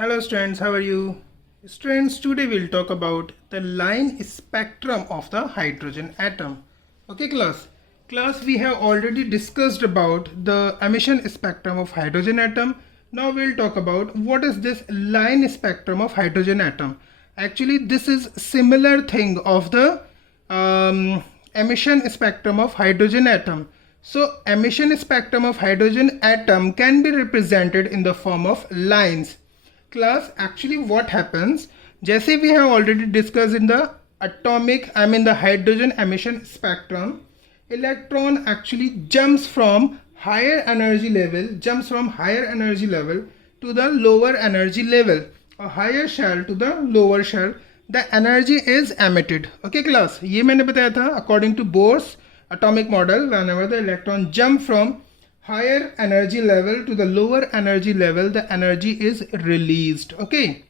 Hello students, how are you? Students, today we'll talk about the line spectrum of the hydrogen atom. Okay class? Class, we have already discussed about the emission spectrum of hydrogen atom. Now we'll talk about what is this line spectrum of hydrogen atom. Actually, this is similar thing of the emission spectrum of hydrogen atom. So emission spectrum of hydrogen atom can be represented in the form of lines. Class, actually what happens, जैसे we have already discussed in the the hydrogen emission spectrum, electron actually jumps from higher energy level to the lower energy level, or higher shell to the lower shell. The energy is emitted. Okay class, ये मैंने बताया था according to Bohr's atomic model, whenever the electron jump from higher energy level to the lower energy level, the energy is released. Okay,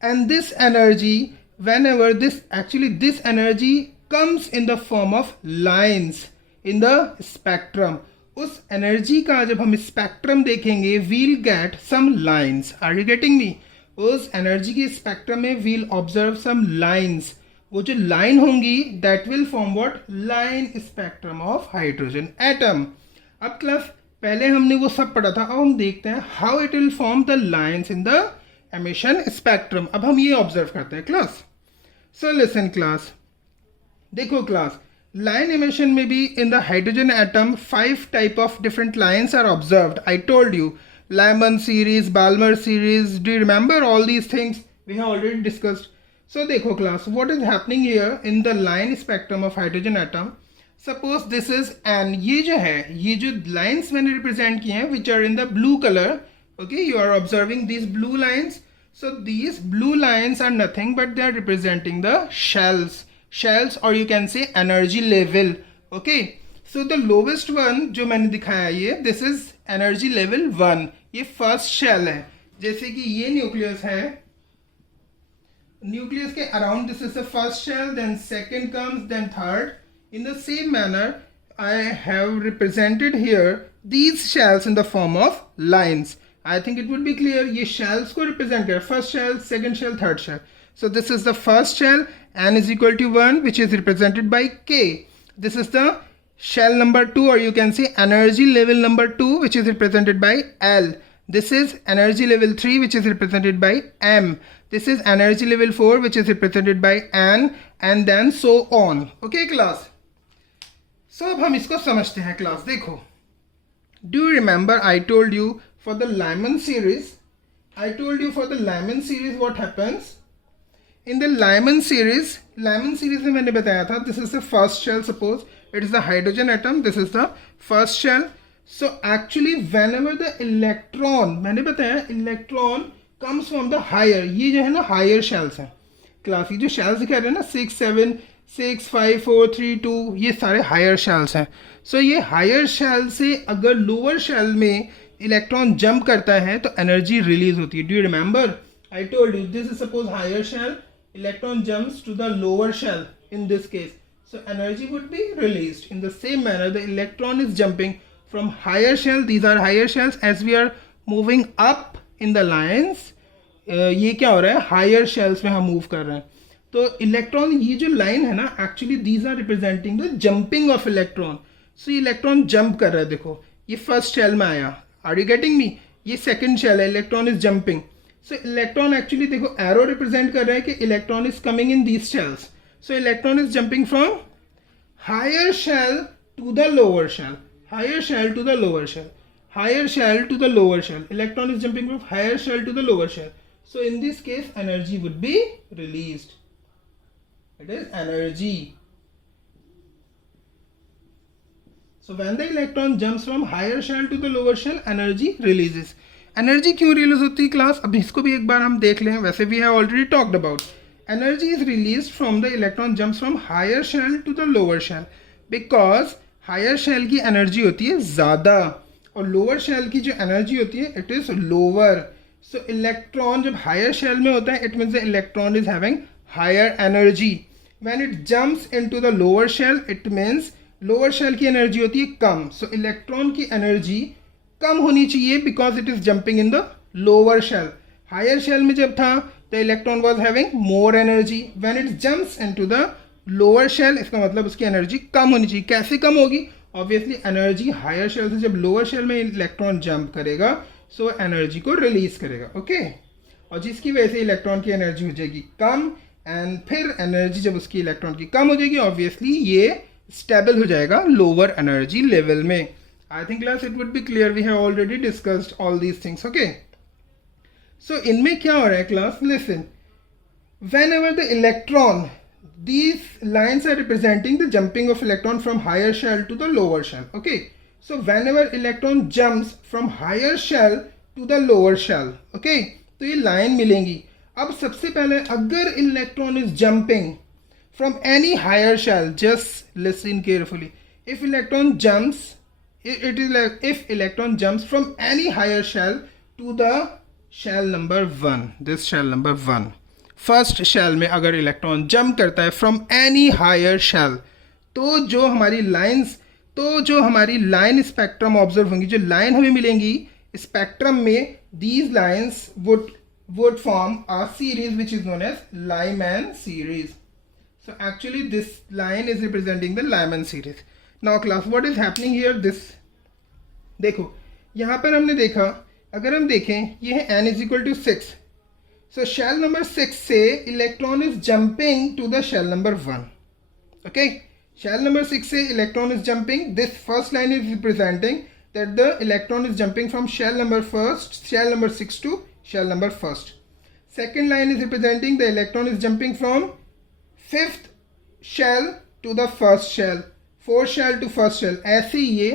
and this energy, whenever this energy comes in the form of lines in the spectrum, उस energy का जब हम spectrum देखेंगे, we'll get some lines. Are you getting me? उस energy के spectrum में we'll observe some lines. वो जो line होंगी, that will form what? Line spectrum of hydrogen atom. अब क्लास, पहले हमने वो सब पढ़ा था, अब हम देखते हैं how it will form the lines in the emission spectrum. अब हम ये ऑब्जर्व करते हैं क्लास. सो लिसन क्लास, देखो क्लास, लाइन एमिशन में भी in the hydrogen atom 5 type of different lines are observed. I told you, Lyman series, Balmer series. Do you remember all these things? We have already discussed. So देखो class, what is happening here in the line spectrum of hydrogen atom. Suppose this is an, ये जो है, ये जो lines मैंने represent किए हैं which are in the blue colour. Okay, you are observing this blue lines. So these blue lines are nothing but they are representing the shells और you can say energy level. Okay, so the lowest one जो मैंने दिखाया ये, this is energy level 1. ये first shell है. जैसे कि ये न्यूक्लियस है, न्यूक्लियस के around this is the first shell, then second comes, then third. In the same manner, I have represented here these shells in the form of lines. I think it would be clear. ये shells को represent कर, first shell, second shell, third shell. So this is the first shell, n is equal to 1, which is represented by K. This is the shell number 2, or you can say energy level number 2, which is represented by L. This is energy level 3, which is represented by M. This is energy level 4, which is represented by N, and then so on. Okay class. So अब हम इसको समझते हैं class. देखो, do you remember I told you for the Lyman series, what happens in the Lyman series में मैंने बताया था, this is the first shell. Suppose it is the hydrogen atom, this is the first shell. So actually whenever the electron, मैंने बताया electron comes from the higher, ये जो है ना higher shells हैं क्लास. ये जो shells दिखा रहे हैं ना 6, 7, 6, 5, 4, 3, 2, ये सारे हायर शेल्स हैं. सो ये हायर शेल से अगर लोअर शेल में इलेक्ट्रॉन जंप करता है तो एनर्जी रिलीज होती है. Do you remember I told you this is suppose higher shell, electron jumps to the lower shell in this case, so energy would be released. In the same manner the electron is jumping from higher shell, these are higher shells. As we are moving up in the lines, ये क्या हो रहा है, higher shells में हम move कर रहे हैं. तो इलेक्ट्रॉन, ये जो लाइन है ना, actually these are representing the jumping of electron. So ये इलेक्ट्रॉन जंप कर रहा है. देखो, ये फर्स्ट शेल में आया. Are you getting me? ये सेकंड शेल है, electron is jumping. So electron actually देखो एरो रिप्रेजेंट कर रहा है कि electron is coming in these shells. So electron is jumping from higher shell to the lower shell, higher shell to the lower shell, higher shell to the lower shell. Electron is jumping from higher shell to the lower shell. So in this case energy would be released. It is energy. So when the electron jumps from higher shell to the lower shell, energy releases. Energy क्यों release होती है class? अब इसको भी एक बार हम देख लें. वैसे we have already talked about. Energy is released from the electron jumps from higher shell to the lower shell because higher shell की energy होती है ज़्यादा और lower shell की जो energy होती है it is lower. So electron जब higher shell में होता है, it means the electron is having higher energy. When it jumps into the lower shell, it means lower shell की एनर्जी होती है कम. So इलेक्ट्रॉन की एनर्जी कम होनी चाहिए because it is jumping in the lower shell. Higher shell में जब था the electron was having more energy, when it jumps into the lower shell इसका मतलब उसकी एनर्जी कम होनी चाहिए। कैसे कम होगी? ऑब्वियसली एनर्जी हायर शेल से जब लोअर शेल में इलेक्ट्रॉन जंप करेगा सो एनर्जी को रिलीज करेगा, ओके और जिसकी वजह से इलेक्ट्रॉन की एनर्जी हो जाएगी कम, एंड फिर एनर्जी जब उसकी इलेक्ट्रॉन की कम हो जाएगी ऑब्वियसली ये स्टेबल हो जाएगा लोअर एनर्जी लेवल में। I think class it would be clear, we have already discussed all these things, okay. So इनमें क्या हो रहा है class, listen, whenever the electron, these lines are representing the jumping of electron from higher shell to the lower shell, okay. So whenever electron jumps from higher shell to the lower shell, okay, तो ये line मिलेंगी। अब सबसे पहले अगर electron is jumping from any higher shell, just listen carefully, if electron jumps, it is like if electron jumps from any higher shell to the shell number 1, this shell number 1, first shell में अगर electron jump करता है from any higher shell, तो जो हमारी lines, तो जो हमारी लाइन स्पेक्ट्रम ऑब्जर्व होंगी, जो लाइन हमें मिलेंगी स्पेक्ट्रम में, these lines would form a series which is known as Lyman series. So actually this line is representing the Lyman series. Now class what is happening here, this देखो यहाँ पर हमने देखा, अगर हम देखें ये है n is equal to 6, so shell number 6 से electron is jumping to the shell number 1, okay, shell number 6 से electron is jumping, this first line is representing that the electron is jumping from shell number 6 to shell number 1. Second line is representing the electron is jumping from 5th shell to the 1st shell, 4th shell to 1st shell, ऐसे ये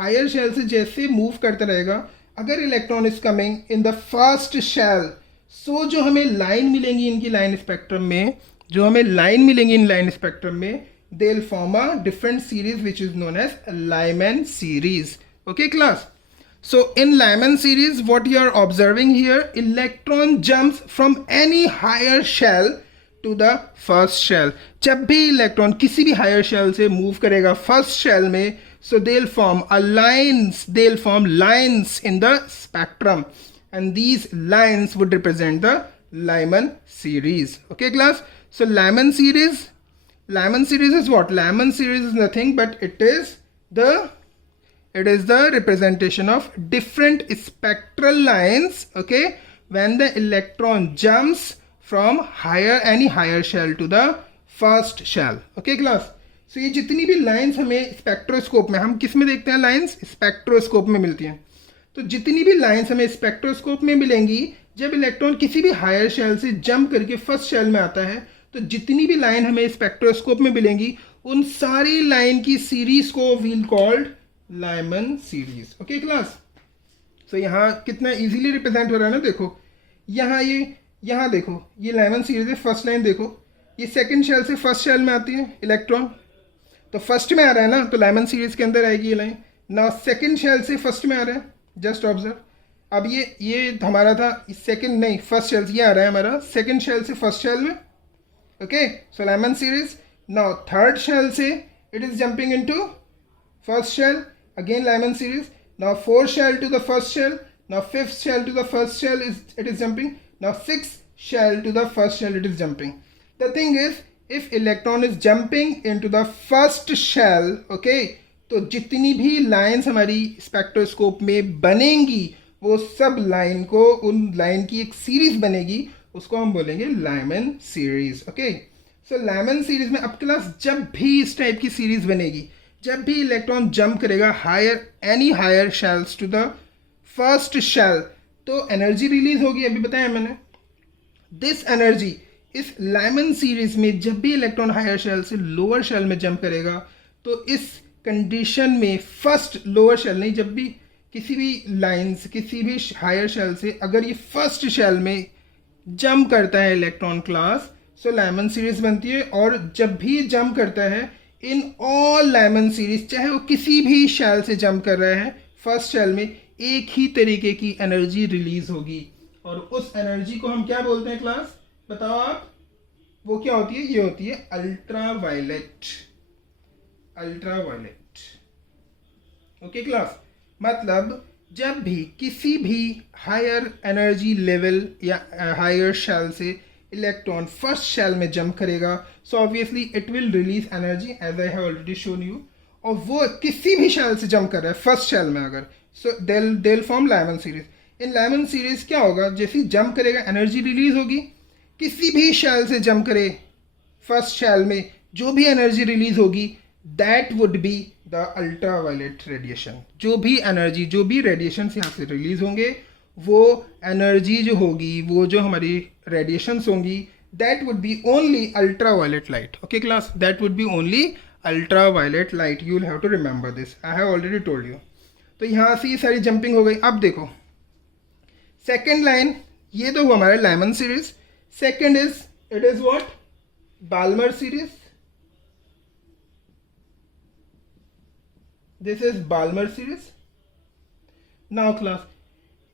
higher shell से जैसे move करता रहेगा, अगर electron is coming in the 1st shell, सो जो हमें line मिलेंगी इनकी लाइन स्पेक्ट्रम में, जो हमें लाइन मिलेंगी इन लाइन स्पेक्ट्रम में, they will form a different series which is known as Lyman series, okay class. So in Lyman series what you are observing here, electron jumps from any higher shell to the first shell. जब भी electron किसी भी higher shell से move करेगा first shell में, so they will form a lines, they will form lines in the spectrum, and these lines would represent the Lyman series, okay class. So Lyman series is what? Lyman series is nothing but it is the representation of different spectral lines, okay, when the electron jumps from any higher shell to the first shell, okay class. So ये जितनी भी lines हमें spectroscope में, हम किस में देखते हैं लाइन्स, स्पेक्ट्रोस्कोप में मिलती हैं, तो जितनी भी लाइंस हमें स्पेक्ट्रोस्कोप में मिलेंगी जब इलेक्ट्रॉन किसी भी हायर शेल से जंप करके फर्स्ट शेल में आता है, तो जितनी भी लाइन हमें स्पेक्ट्रोस्कोप में मिलेंगी उन सारी लाइन की सीरीज को we'll called Lyman series, okay class. So यहाँ कितना इजीली रिप्रेजेंट हो रहा है ना, देखो यहाँ देखो ये लाइमन सीरीज है, फर्स्ट लाइन देखो, ये सेकेंड शेल से फर्स्ट शेल में आती है इलेक्ट्रॉन, तो फर्स्ट में आ रहा है ना, तो लाइमन सीरीज के अंदर आएगी ये लाइन ना, सेकेंड शेल से फर्स्ट में आ रहा है, जस्ट ऑब्जर्व। अब ये हमारा था सेकंड नहीं फर्स्ट शेल, ये आ रहा है हमारा सेकंड शेल से फर्स्ट शेल में, okay. So Lyman series, now third shell से it is jumping into first shell, again Lyman series, now fourth shell to the first shell, now fifth shell to the first shell it is jumping, now sixth shell to the first shell it is jumping. The thing is if electron is jumping into the first shell, okay, तो जितनी भी lines हमारी spectroscope में बनेंगी वो सब line को, उन लाइन की एक सीरीज बनेगी, उसको हम बोलेंगे Lyman series, okay. So Lyman series में अब क्लास जब भी इस टाइप की सीरीज बनेगी, जब भी इलेक्ट्रॉन जंप करेगा any higher shells to the first shell, तो एनर्जी रिलीज होगी, अभी बताया मैंने। दिस एनर्जी इस लाइमन सीरीज में जब भी इलेक्ट्रॉन हायर शेल से लोअर शेल में जंप करेगा, तो इस कंडीशन में फर्स्ट लोअर शेल नहीं, जब भी किसी भी लाइंस किसी भी हायर शेल से अगर ये फर्स्ट शेल में जंप करता है इलेक्ट्रॉन क्लास, सो लाइमन सीरीज बनती है। और जब भी जंप करता है इन ऑल लाइमन सीरीज, चाहे वो किसी भी शेल से जंप कर रहा है फर्स्ट शेल में, एक ही तरीके की एनर्जी रिलीज होगी, और उस एनर्जी को हम क्या बोलते हैं क्लास, बताओ आप, वो क्या होती है, ये होती है अल्ट्रावायलेट, ओके क्लास। मतलब जब भी किसी भी हायर एनर्जी लेवल या हायर शेल से इलेक्ट्रॉन फर्स्ट शेल में जंप करेगा, so obviously it will release energy as I have already shown you. और वो किसी भी शेल से जंप कर रहा है फर्स्ट शेल में अगर, सो देल फॉर्म लाइमन सीरीज। इन लाइमन सीरीज क्या होगा, जैसे ही जंप करेगा एनर्जी रिलीज होगी। किसी भी शेल से जंप करे फर्स्ट शेल में जो भी एनर्जी रिलीज होगी that would be the ultraviolet radiation. जो भी एनर्जी, जो भी रेडिएशन यहाँ से रिलीज होंगे वो एनर्जी जो होगी, वो जो हमारी रेडिएशंस होंगी that would be only ultraviolet light. Okay class, that would be only ultraviolet light. You will have to remember this, I have already told you. तो यहाँ से ये सारी जंपिंग हो गई। अब देखो सेकेंड लाइन, ये तो हमारा Lyman series. Second is, it is what, Balmer series. This is Balmer series. Now class,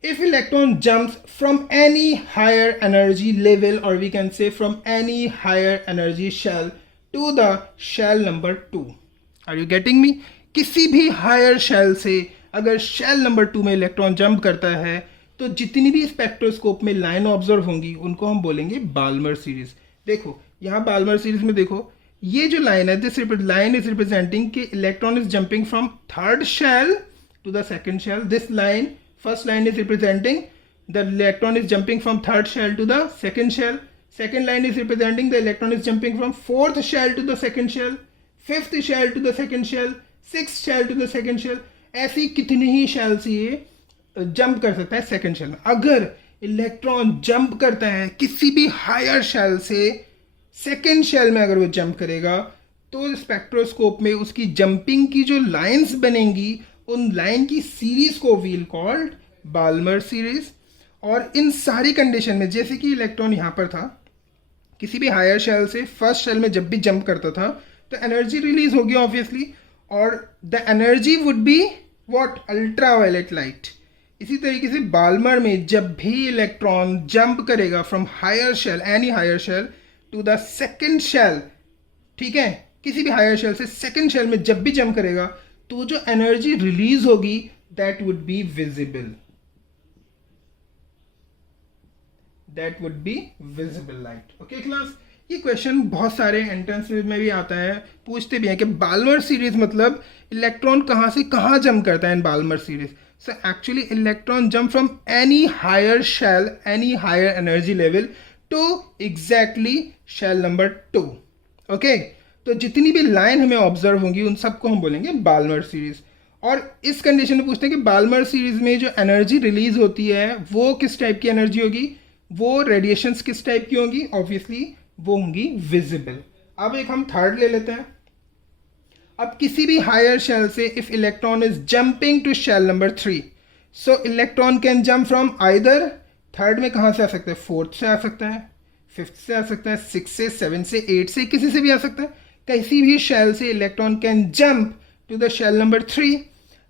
if electron jumps from any higher energy level, or we can say from any higher energy shell to the shell number 2, are you getting me? किसी भी higher shell से अगर shell number 2 में electron jump करता है तो जितनी भी स्पेक्ट्रोस्कोप में लाइन ऑब्जर्व होंगी उनको हम बोलेंगे बाल्मर सीरीज। देखो यहाँ बाल्मर सीरीज में देखो ये जो लाइन है, दिस लाइन इज रिप्रेजेंटिंग कि electron is jumping from third shell to the second shell. This line, first line is representing the electron is jumping from third shell to the second shell. Second line is representing the electron is jumping from fourth shell to the second shell, fifth shell to the second shell, sixth shell to the second shell. ऐसी कितनी ही shell से ये jump कर सकता है second shell में। अगर electron jump करता है किसी भी हायर शेल से सेकेंड शेल में, अगर वो जंप करेगा तो स्पेक्ट्रोस्कोप में उसकी जंपिंग की जो लाइंस बनेंगी उन लाइन की सीरीज को वील कॉल्ड बाल्मर सीरीज। और इन सारी कंडीशन में, जैसे कि इलेक्ट्रॉन यहाँ पर था किसी भी हायर शेल से फर्स्ट शेल में जब भी जंप करता था तो एनर्जी रिलीज होगी ऑब्वियसली, और the energy would be what, ultraviolet light. इसी तरीके से बाल्मर में जब भी इलेक्ट्रॉन जंप करेगा from higher shell, any higher shell to the second shell, ठीक है, किसी भी हायर शेल से सेकेंड शेल में जब भी जंप करेगा तो जो एनर्जी रिलीज होगी that would be visible, that would be visible light. Okay class, ये क्वेश्चन बहुत सारे एंट्रेंस में भी आता है, पूछते भी हैं कि बाल्मर सीरीज मतलब इलेक्ट्रॉन कहाँ से कहाँ जंप करता है in Balmer series. So actually electron jump from any higher shell, any higher energy level to exactly shell number 2। Okay, तो जितनी भी लाइन हमें ऑब्जर्व होंगी उन सबको हम बोलेंगे बाल्मर सीरीज। और इस कंडीशन में पूछते हैं कि बाल्मर सीरीज में जो एनर्जी रिलीज होती है वो किस टाइप की एनर्जी होगी, वो रेडिएशंस किस टाइप की होंगी, ऑब्वियसली वो होंगी विजिबल। अब एक हम थर्ड ले लेते हैं। अब किसी भी हायर शेल से if electron is jumping to shell number 3, so electron can jump from either, third में कहाँ से आ सकता है, फोर्थ से आ सकता है, फिफ्थ से आ सकता है, सिक्स से, सेवन से, एट से, किसी से भी आ सकता है। किसी भी शेल से electron can jump to the shell number 3।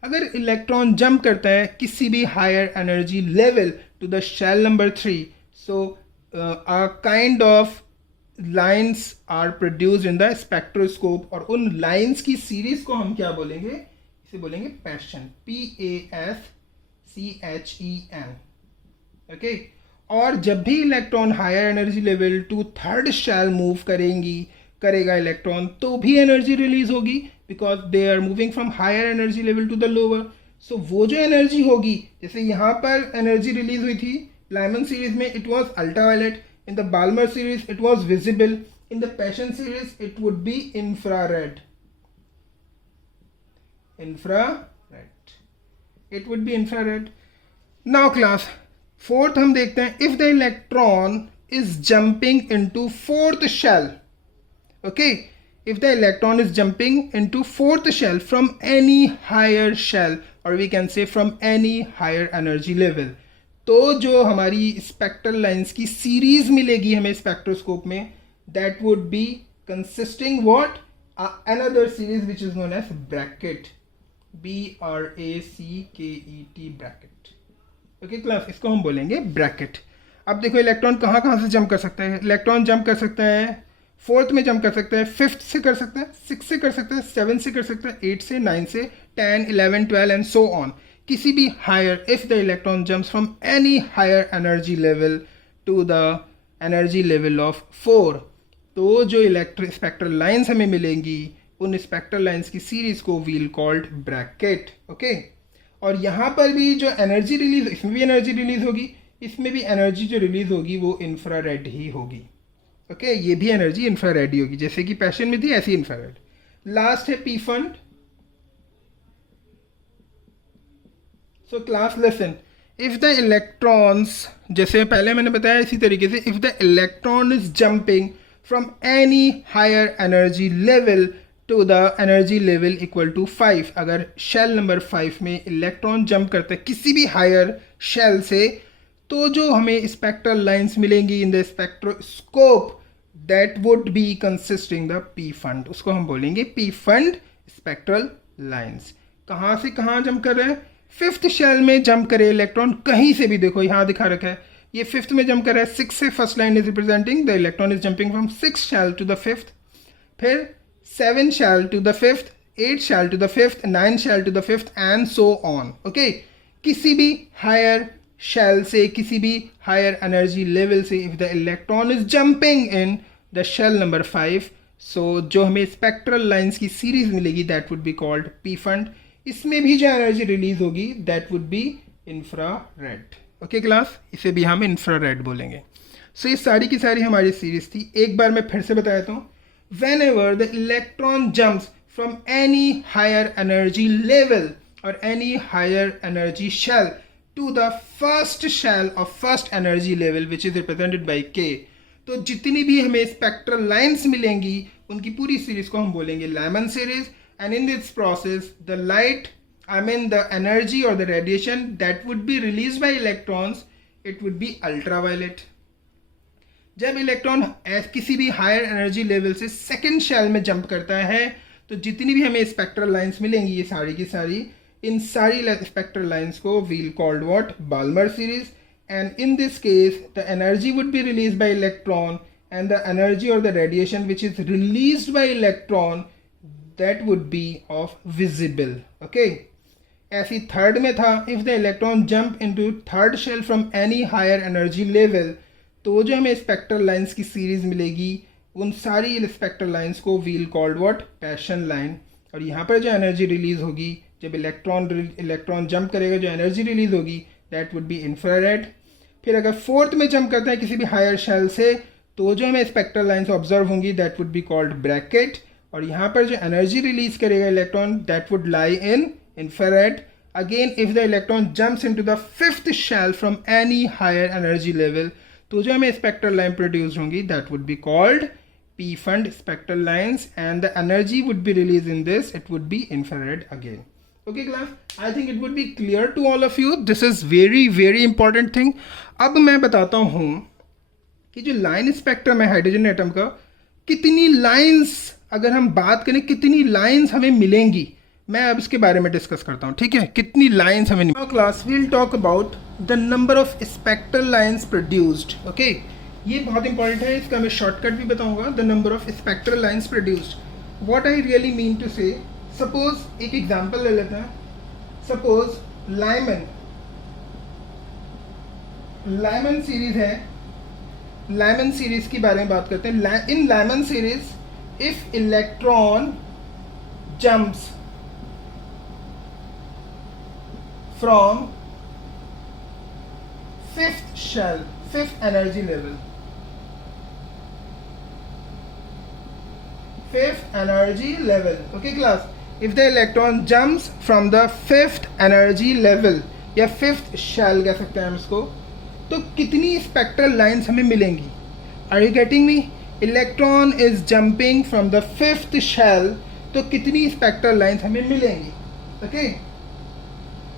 अगर इलेक्ट्रॉन जंप करता है किसी भी higher energy level to the shell number 3, so a kind of lines are produced in the spectroscope, और उन लाइन्स की सीरीज को हम क्या बोलेंगे, इसे बोलेंगे पैशन, PASCHEN। ओके, और जब भी electron higher energy level to third shell move करेगा इलेक्ट्रॉन तो भी एनर्जी रिलीज होगी, because they are moving from higher energy level to the lower. So वो जो एनर्जी होगी, जैसे यहाँ पर एनर्जी रिलीज हुई थी लाइमन सीरीज में, it was ultraviolet, in the Balmer series it was visible, in the Paschen series it would be infrared, it would be infrared। now class, fourth हम देखते हैं, if the electron is jumping into fourth shell, okay, if the electron is jumping into fourth shell from any higher shell, or we can say from any higher energy level, तो जो हमारी spectral lines की series मिलेगी हमें spectroscope में, that would B consisting what, another series which is known age bracket, BRACKET, bracket. Okay class, इसको हम बोलेंगे ब्रैकेट। अब देखो इलेक्ट्रॉन कहाँ कहाँ से जंप कर सकता है। इलेक्ट्रॉन जंप कर सकता है फोर्थ में जंप कर सकता है, फिफ्थ से कर सकता है, सिक्स से कर सकता है, सेवन से कर सकता है, 8 से, 9 से, 10, 11, 12 एंड सो ऑन। किसी भी higher, if the electron jumps from any higher energy level to the energy level of 4, तो जो इलेक्ट्रिक स्पेक्ट्रल लाइंस हमें मिलेंगी उन स्पेक्ट्रल लाइंस की सीरीज को वील कॉल्ड ब्रैकेट। ओके, और यहाँ पर भी जो एनर्जी रिलीज, इसमें भी एनर्जी रिलीज होगी, इसमें भी एनर्जी जो रिलीज होगी वो इंफ्रारेड ही होगी। ओके, ये भी एनर्जी इंफ्रारेड ही होगी, जैसे कि पैशन में थी ऐसी इंफ्रारेड। लास्ट है Pfund. So class listen, if the electrons, जैसे पहले मैंने बताया इसी तरीके से, if the electron is jumping from any higher energy level to the energy level equal to 5, अगर शेल नंबर 5 में इलेक्ट्रॉन जंप करते हैं किसी भी हायर शेल से, तो जो हमें स्पेक्ट्रल लाइंस मिलेंगी इन the spectroscope that would B consisting the P fund, उसको हम बोलेंगे पी फंड स्पेक्ट्रल लाइंस। कहाँ से कहाँ जंप कर रहे हैं? फिफ्थ शेल में जंप करे इलेक्ट्रॉन, कहीं से भी, देखो यहाँ दिखा रखा है, ये फिफ्थ में जंप कर रहा है, 6 से first line is representing the electron is jumping from 6 shell to the fifth, फिर 7 shell to the fifth, 8 shell to the fifth, 9 shell to the fifth and so on. Okay, किसी भी higher shell से, किसी भी higher energy level से, if the electron is jumping in the shell number 5, so जो हमें spectral lines की series मिलेगी that would be called P fund. इसमें भी जो एनर्जी रिलीज होगी that would be infrared. Okay class, इसे भी हम इंफ्रारेड बोलेंगे। सो ये सारी की सारी हमारी सीरीज थी। एक बार मैं फिर से बता देता हूँ, whenever the electron jumps from any higher energy level और any higher energy shell to the first shell of first energy level which is represented by K, तो जितनी भी हमें स्पेक्ट्रल लाइंस मिलेंगी उनकी पूरी सीरीज को हम बोलेंगे lamin series. And in this process, the light, I mean the energy or the radiation that would be released by electrons, it would be ultraviolet. जब इलेक्ट्रॉन किसी भी हायर एनर्जी लेवल से सेकेंड शेल में jump करता है, तो जितनी भी हमें स्पेक्ट्रल लाइंस मिलेंगी ये सारी की सारी, इन सारी स्पेक्ट्रल लाइंस को we'll called what? Balmer series. And in this case, the energy would be released by electron, and the energy or the radiation which is released by electron that would be of visible. Okay, ऐसी third में था, if the electron jump into third shell from any higher energy level, तो जो हमें spectral lines की series मिलेगी उन सारी स्पेक्ट्रल लाइंस को we'll called what? Passion line. और यहाँ पर जो एनर्जी रिलीज होगी, जब इलेक्ट्रॉन जंप करेगा, जो एनर्जी रिलीज होगी दैट वुड बी इंफ्रारेड। फिर अगर फोर्थ में जंप करता है किसी भी हायर शेल से, तो जो हमें स्पेक्ट्रल लाइंस ऑब्जर्व होंगी that would be called Brackett. और यहाँ पर जो एनर्जी रिलीज करेगा electron that would lie in infrared. Again if the electron jumps into the fifth shell from any higher energy level, तो जो हमें स्पेक्ट्रल लाइन प्रोड्यूस होंगी that would be called Pfund spectral lines, and the energy would be release in this, it would be infrared again. Okay class, I think it would be clear to all of you. This is very very important thing. अब मैं बताता हूँ कि जो line spectrum है hydrogen atom का, कितनी lines, अगर हम बात करें कितनी लाइंस हमें मिलेंगी, मैं अब इसके बारे में डिस्कस करता हूँ, ठीक है, कितनी लाइंस हमें। Now class we'll talk about the number of spectral lines produced. Okay, ये बहुत इंपॉर्टेंट है, इसका मैं शॉर्टकट भी बताऊंगा। The number of spectral lines produced, what I really mean to say, suppose एक एग्जांपल ले लेते हैं। सपोज लाइमन सीरीज है, लाइमन सीरीज के बारे में बात करते हैं। In Lyman series if electron jumps from fifth shell, fifth energy level, fifth energy level, okay class, if the electron jumps from the fifth energy level या fifth shell कह सकते हैं हम इसको, तो कितनी स्पेक्ट्रल लाइंस हमें मिलेंगी? Are you getting me? Electron is jumping from the fifth shell, तो कितनी स्पेक्ट्रल लाइंस हमें मिलेंगी? ओके,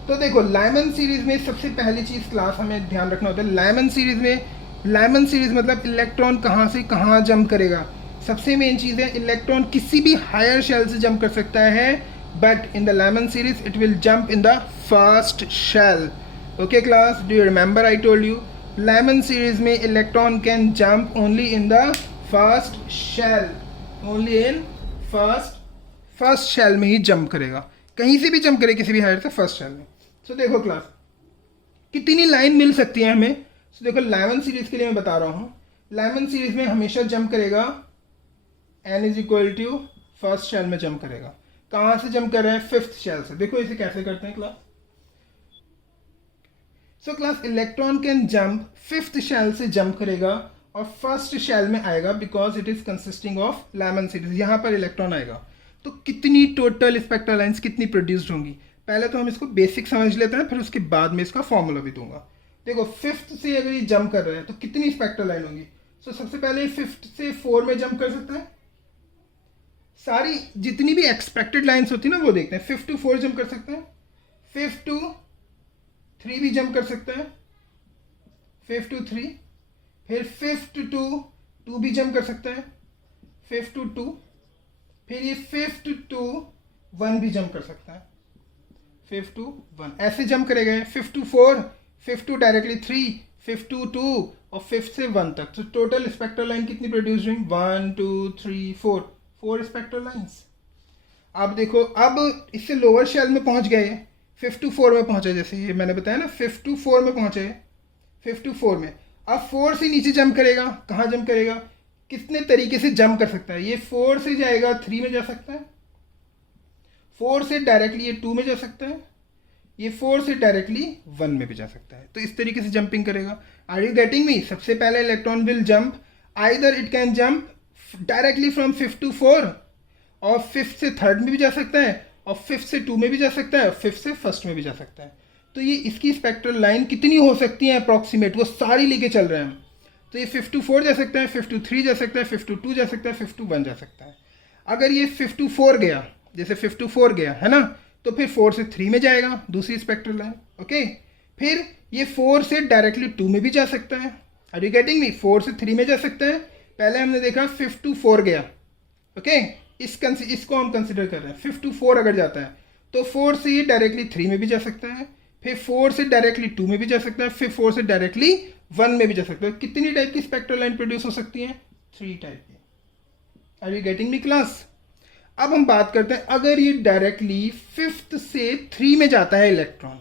तो देखो लाइमन सीरीज में सबसे पहली चीज़ क्लास हमें ध्यान रखना होता है। लाइमन सीरीज मतलब इलेक्ट्रॉन कहाँ से कहाँ जंप करेगा। सबसे मेन चीज़ है, इलेक्ट्रॉन किसी भी हायर शेल से जंप कर सकता है, but in the Lyman series it will jump in the first shell. Okay class, do you remember I told you, Lyman series में electron can jump only in the first shell, only in first shell में ही jump करेगा, कहीं से भी jump करे किसी भी हायर से फर्स्ट शेल में। सो देखो क्लास कितनी लाइन मिल सकती है हमें। सो देखो लेमन सीरीज के लिए मैं बता रहा हूँ, लेमन सीरीज में हमेशा जंप करेगा n is equal to first shell में जंप करेगा। कहाँ से जंप कर रहे हैं? फिफ्थ शेल से। देखो इसे कैसे करते हैं class. So class electron can jump fifth shell से जंप करेगा और फर्स्ट शेल में आएगा because it is consisting of Lyman series. यहाँ पर इलेक्ट्रॉन आएगा तो कितनी टोटल स्पेक्ट्रल लाइंस कितनी प्रोड्यूस्ड होंगी। पहले तो हम इसको बेसिक समझ लेते हैं, फिर उसके बाद में इसका फॉर्मूला भी दूंगा। देखो फिफ्थ से अगर ये जंप कर रहे हैं तो कितनी स्पेक्ट्रल लाइन होंगी। सो सबसे पहले फिफ्थ से 4 में जंप कर सकते हैं। सारी जितनी भी एक्सपेक्टेड लाइंस होती है ना वो देखते हैं। 5 to 4 जंप कर सकते हैं, 5 to 3 भी जंप कर सकते हैं, 5 to 3, फिर 5 to 2 भी जंप कर सकते हैं, 5 to 2, फिर ये 5 to 1 भी जंप कर सकता है, 5 to 1 ऐसे जंप करेगा। 5 to 4, 5 to डायरेक्टली 3, 5 to 2 और 5 से 1 तक। तो टोटल स्पेक्ट्रल लाइन कितनी प्रोड्यूस हुई? 1 2 3 4 स्पेक्ट्रल लाइंस। अब देखो अब इससे लोअर शेल में पहुंच गए, 5 to 4 में पहुंचे, जैसे ये मैंने बताया ना 5 to 4 में पहुंचे, 5 to 4 में। अब 4 से नीचे जंप करेगा। कहाँ जंप करेगा? कितने तरीके से जंप कर सकता है? ये 4 से जाएगा 3 में जा सकता है, 4 से डायरेक्टली ये 2 में जा सकता है, ये 4 से डायरेक्टली 1 में भी जा सकता है। तो इस तरीके से जंपिंग करेगा। Are you getting me? सबसे पहले electron will jump, either it can jump directly from 5 to 4 और 5 से 3rd में भी जा सकता है और 5 से 2 में भी जा सकता है और 5 से 1st में भी जा सकता है। तो ये इसकी स्पेक्ट्रल लाइन कितनी हो सकती है अप्रॉक्सीमेट, वो सारी लेके चल रहे हैं। तो ये 5 to 4 जा सकता है, 5 to 3 जा सकता है, 5 to 2 जा सकता है, 5 to 1 जा सकता है। अगर ये 5 to 4 गया, जैसे 5 to 4 गया है ना, तो फिर 4 से 3 में जाएगा दूसरी स्पेक्ट्रल लाइन। ओके, फिर ये 4 से डायरेक्टली 2 में भी जा सकता है। आर यू गेटिंग मी? 4 से 3 में जा सकता है। पहले हमने देखा 5 to 4 गया। ओके, इसको हम कंसिडर कर रहे हैं। 5 to 4 अगर जाता है तो 4 से ये डायरेक्टली 3 में भी जा सकता है, फिर 4 से डायरेक्टली 2 में भी जा सकता है, फिर 4 से डायरेक्टली 1 में भी जा सकता है। कितनी टाइप की स्पेक्ट्रल लाइन प्रोड्यूस हो सकती है? 3 टाइप की। Are you getting me class? अब हम बात करते हैं अगर ये डायरेक्टली 5th से 3 में जाता है इलेक्ट्रॉन,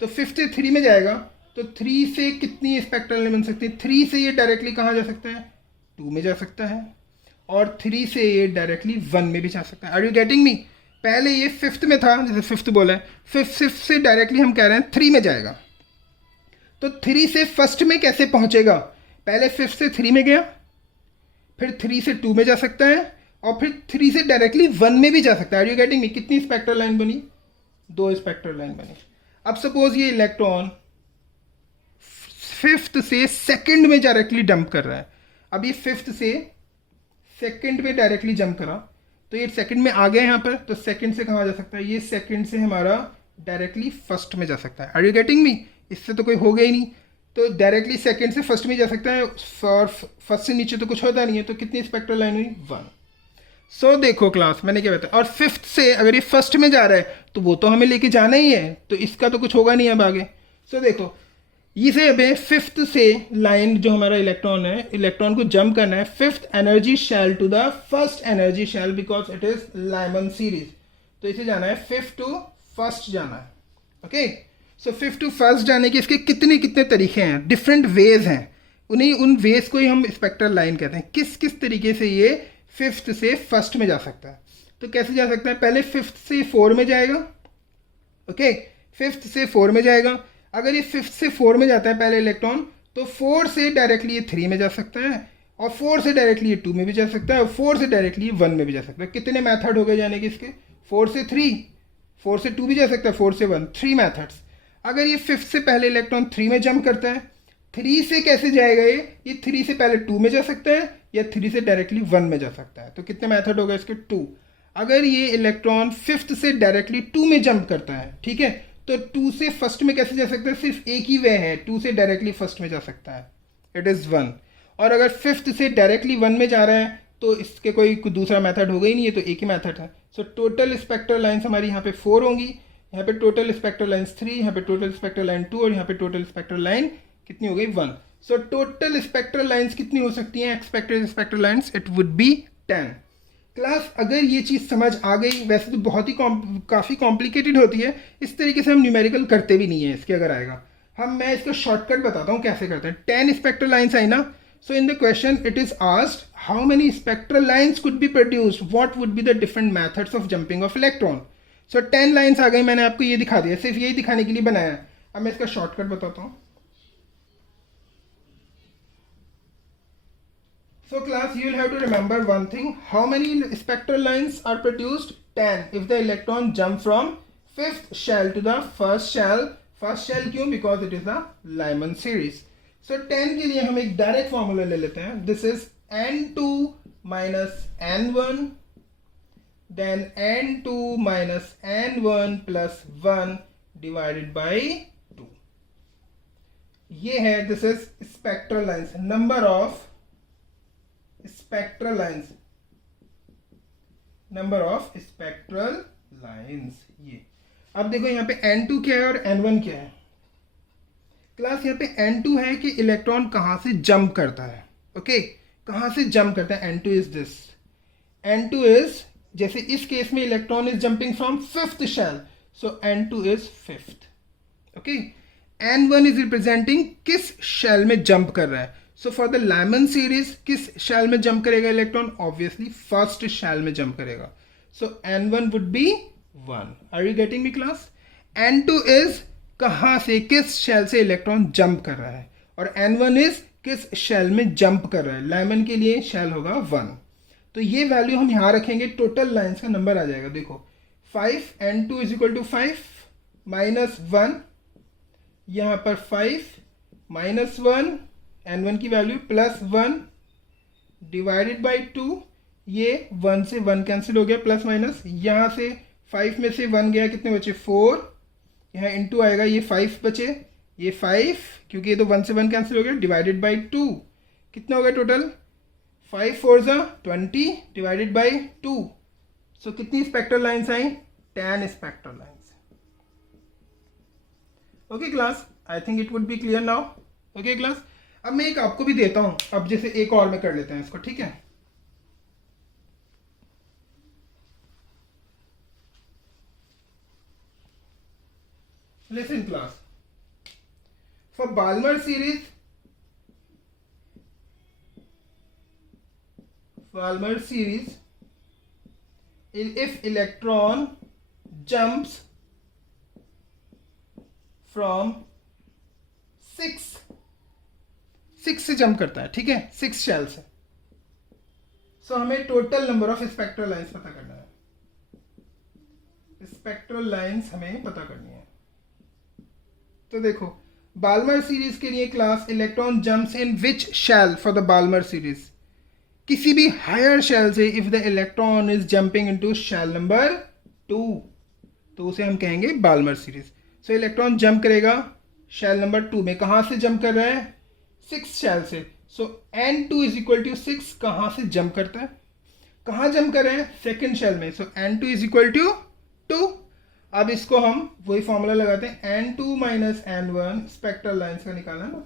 तो 5th से 3 में जाएगा तो 3 से कितनी स्पेक्ट्रल लाइन बन सकती है? 3 से ये डायरेक्टली कहाँ जा सकता है? 2 में जा सकता है और 3 से ये डायरेक्टली 1 में भी जा सकता है। Are you getting me? पहले ये 5th में था, जैसे 5th बोला है, 5th से डायरेक्टली हम कह रहे हैं 3 में जाएगा। तो 3 से 1st में कैसे पहुंचेगा? पहले 5th से 3 में गया, फिर 3 से 2 में जा सकता है और फिर 3 से डायरेक्टली 1 में भी जा सकता है। Are you getting me? कितनी स्पेक्ट्रल लाइन बनी? 2 स्पेक्ट्रल लाइन बनी। अब सपोज ये इलेक्ट्रॉन 5th से 2nd में डायरेक्टली डंप कर रहा है। अब ये 5th से 2nd में डायरेक्टली जंप करा तो ये 2nd में आ गया यहाँ पर, तो 2nd से कहाँ जा सकता है? ये 2nd से हमारा डायरेक्टली 1st में जा सकता है। Are you getting me? इससे तो कोई हो गया ही नहीं, तो डायरेक्टली 2nd से 1st में जा सकता है और 1st से नीचे तो कुछ होता नहीं है। तो कितनी स्पेक्ट्रल लाइन हुई? 1। सो देखो क्लास मैंने क्या बताया, और 5th से अगर ये 1st में जा रहा है तो वो तो हमें लेके जाना ही है, तो इसका तो कुछ होगा नहीं अब आगे। सो देखो इसे अब 5th से लाइन जो हमारा इलेक्ट्रॉन है, इलेक्ट्रॉन को जंप करना है 5th energy shell to the 1st energy shell because it is Lyman series. तो इसे जाना है 5th to 1st जाना है। Okay, so 5th to 1st जाने के इसके कितने कितने तरीके हैं, डिफरेंट वेज हैं। उन वेज को ही हम स्पेक्ट्रल लाइन कहते हैं। किस किस तरीके से ये 5th से 1st में जा सकता है? तो कैसे जा सकता है? पहले 5th से 4 में जाएगा। ओके, 5th से 4 में जाएगा। अगर ये 5th से 4 में जाता है पहले इलेक्ट्रॉन, तो 4 से डायरेक्टली ये 3 में जा सकता है और 4 से डायरेक्टली ये 2 में भी जा सकता है और 4 से डायरेक्टली 1 में भी जा सकता है। कितने मेथड हो गए जाने के इसके? 4 से 3, 4 से 2 भी जा सकता है, 4 से 1, 3 मेथड्स। अगर ये 5th से पहले इलेक्ट्रॉन 3 में जंप करता है, 3 से कैसे जाएगा? ये 3 से पहले 2 में जा सकता है या 3 से डायरेक्टली 1 में जा सकता है। तो कितने मेथड हो गए इसके? 2। अगर ये इलेक्ट्रॉन 5th से डायरेक्टली 2 में जंप करता है, ठीक है, तो 2 से 1st में कैसे जा सकता है? सिर्फ एक ही वे है, 2 से डायरेक्टली 1st में जा सकता है, इट इज़ 1। और अगर 5th से डायरेक्टली 1 में जा रहा है तो इसके कोई दूसरा मेथड होगा ही नहीं है, तो एक ही मेथड है। सो टोटल स्पेक्ट्रल लाइन्स हमारी यहाँ पे 4 होंगी, यहाँ पे टोटल स्पेक्ट्रल लाइन्स 3, यहाँ पे टोटल स्पेक्ट्रल लाइन 2 और यहाँ पे टोटल स्पेक्ट्रल लाइन कितनी हो गई? 1। सो टोटल स्पेक्ट्रल लाइन्स कितनी हो सकती हैं? Expected spectral lines it would B 10। Class अगर ये चीज़ समझ आ गई, वैसे तो बहुत ही काफ़ी कॉम्प्लिकेटेड होती है, इस तरीके से हम न्यूमेरिकल करते भी नहीं है इसके। अगर आएगा मैं इसका शॉर्टकट बताता हूँ कैसे करते हैं। 10 स्पेक्ट्रल लाइन्स आई ना, so in the question it is asked how many spectral lines could be produced, what would be the different methods of jumping of electron. So 10 lines आ गई, मैंने आपको ये दिखा दिया, सिर्फ यही दिखाने के लिए बनाया है। अब मैं इसका शॉर्टकट बताता हूँ। So class, you will have to remember one thing. How many spectral lines are produced? 10. If the electron jump from fifth shell to the first shell. First shell क्यों? Because it is the Lyman series. So 10 के लिए हम एक direct formula ले लेते हैं. This is N2 minus N1, then N2 minus N1 plus 1 divided by 2. ये है, this is spectral lines. Number of spectral lines, number of spectral lines. ये अब देखो यहाँ पे N2 क्या है और N1 क्या है। क्लास यहाँ पे N2 है कि इलेक्ट्रॉन कहाँ से जंप करता है। ओके, कहाँ से जंप करता है। N2 is this, N2 is, जैसे इस केस में electron is jumping from fifth shell, so N2 is fifth. Okay, N1 is representing किस शेल में जंप कर रहा है। So for the Lyman series किस शेल में जंप करेगा इलेक्ट्रॉन, ऑब्वियसली फर्स्ट शेल में जंप करेगा। So N1 would be 1। Are you getting me class. N2 is कहाँ से, किस शेल से इलेक्ट्रॉन जंप कर रहा है, और N1 इज किस शेल में जंप कर रहा है। लाइमन के लिए शेल होगा 1। तो ये वैल्यू हम यहाँ रखेंगे, टोटल लाइन्स का नंबर आ जाएगा। देखो 5 N2 is equal to 5 minus 1, यहाँ पर 5 माइनस 1 N1 की वैल्यू प्लस 1 डिवाइडेड बाई 2, ये 1 से 1 कैंसिल हो गया, प्लस माइनस, यहाँ से 5 में से 1 गया, कितने बचे 4, यहाँ इंटू आएगा, ये 5 बचे, ये 5 क्योंकि ये तो 1 से 1 कैंसिल हो गया, डिवाइडेड बाई 2, कितना हो गया टोटल 5 4 20 डिवाइडेड बाई 2। सो कितनी spectral lines I, 10 spectral lines. Okay class, I think it would be clear now. Okay class, अब मैं एक आपको भी देता हूं, अब जैसे एक और में कर लेते हैं इसको, ठीक है। Listen class, for Balmer series, if electron jumps from 6 से जंप करता है, ठीक है, 6 शेल से। सो हमें total number of spectral lines पता करना है। स्पेक्ट्रल लाइंस हमें पता करनी है। तो देखो बाल्मर सीरीज के लिए class, electron jumps in which shell for the Balmer series, किसी भी हायर शेल से if the electron is jumping into shell number 2, तो उसे हम कहेंगे Balmer series. So electron jump करेगा शेल नंबर 2 में, कहाँ से जंप कर रहा है, 6 शेल से। सो N2 इज इक्वल टू 6, कहाँ से जंप करता है, कहाँ जंप कर रहे हैं, सेकेंड शेल में। सो N2 इज इक्वल टू 2। अब इसको हम वही फॉर्मूला लगाते हैं, N2 minus N1, spectral lines का निकालना ना,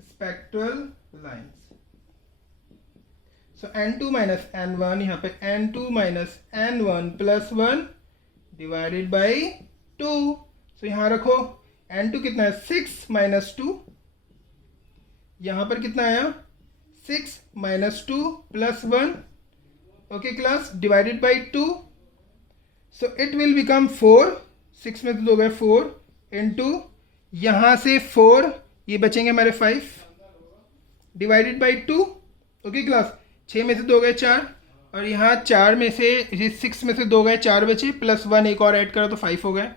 स्पेक्ट्रल लाइन्स। सो N2 माइनस N1, यहाँ पे N2 minus N1 plus 1 divided by 2। सो यहाँ रखो, N2 कितना है, 6 माइनस 2, यहाँ पर कितना आया, 6 minus 2 plus 1, okay class, divided by 2। So it will become 4, 6 में से 2 गए 4, इंटू यहाँ से 4, ये बचेंगे हमारे 5, डिवाइडेड बाई 2। ओके क्लास, 6 में से 2 गए 4, और यहाँ 4 में से 6 में से 2 गए 4 बचे, प्लस 1 एक और ऐड करो तो 5 हो गए।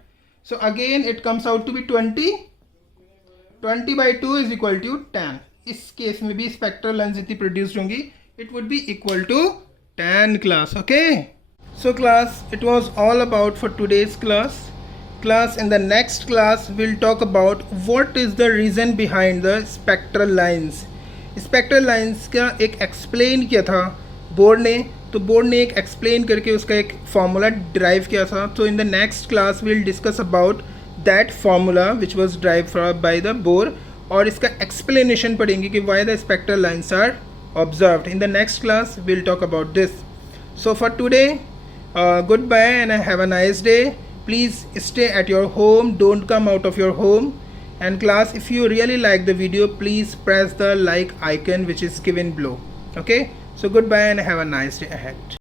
So again it comes out to be 20, 20 by 2 is equal to 10। इस केस में भी स्पेक्ट्रल लाइन्स जितनी प्रोड्यूस होंगी, it would be equal to 10 class. Okay, so class, it was all about for today's class. Class, in the next class we'll talk about what is the reason behind the spectral lines. Spectral lines का एक explain किया था board ने, तो board ने एक explain करके उसका एक फार्मूला ड्राइव किया था। तो in the next class will discuss about that formula which was derive by the board, और इसका एक्सप्लेनेशन पढ़ेंगे कि why the spectral lines are observed. In the next class will talk about this. So for today, goodbye and have a nice day. Please stay at your home, don't come out of your home. And class, if you really like the video, please press the like icon which is given below. Okay, so goodbye and have a nice day ahead.